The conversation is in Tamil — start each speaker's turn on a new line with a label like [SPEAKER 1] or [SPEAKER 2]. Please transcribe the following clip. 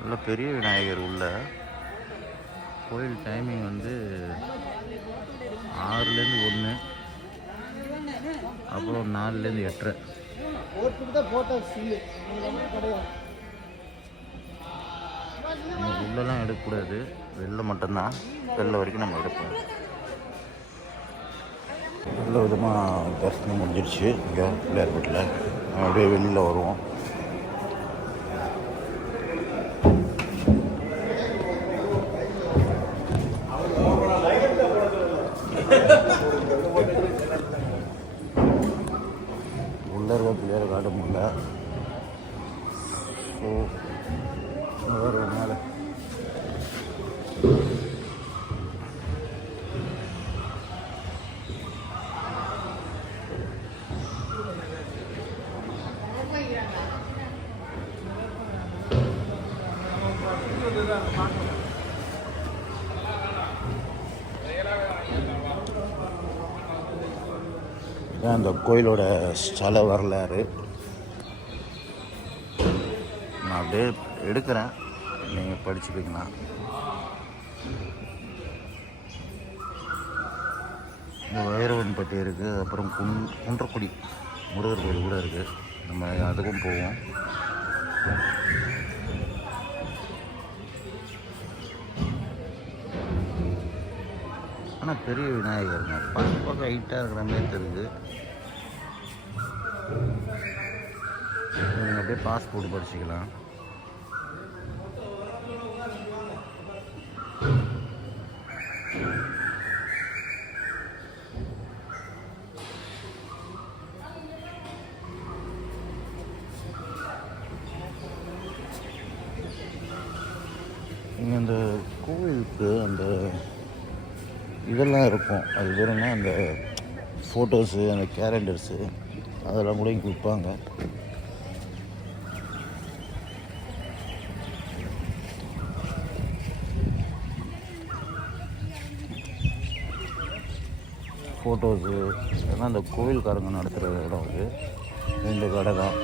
[SPEAKER 1] நல்ல பெரிய விநாயகர் உள்ள. கோயில் டைமிங் வந்து ஆறுலேருந்து ஒன்று அப்புறம் நாலுலேருந்து எட்டரை. உள்ளெல்லாம் எடுக்கக்கூடாது. வெளில மட்டும்தான். வெளில வரைக்கும் நம்ம எடுப்போம். நல்ல விதமாக தரிசனம் முடிஞ்சிருச்சு. இங்கே பிள்ளையார்பட்டில் நம்ம அப்படியே வெளியில் வருவோம். உள்ள இருக்க பிள்ளையார் காட்ட முடியல. ஸோ வருவோம் மேலே இதான் அந்த கோயிலோட ஸ்தல வரலாறு. நான் அப்படியே எடுக்கிறேன். நீங்கள் படிச்சுக்கலாம் இந்த வைரவன்பட்டி இருக்குது அப்புறம் குன் குன்றக்குடி முருகர் கோயில் கூட இருக்குது நம்ம அதுக்கும் போவோம். ஆனால் பெரிய விநாயகருங்க பார்க்க பார்க்க ஹைட்டாக இருக்கிற மாதிரி தெரியுது. நீங்கள் அப்படியே பாஸ்போர்ட் படிச்சுக்கலாம். இங்கே அந்த கோவிலுக்கு அந்த இதெல்லாம் இருக்கும். அது வேறுனா அந்த ஃபோட்டோஸு அந்த கேலண்டர்ஸு அதெல்லாம் கூட இங்கே விற்பாங்க ஃபோட்டோஸு இதெல்லாம் அந்த கோவில்காரங்க நடத்துகிற இடம் அது. ரெண்டு கடை தான்.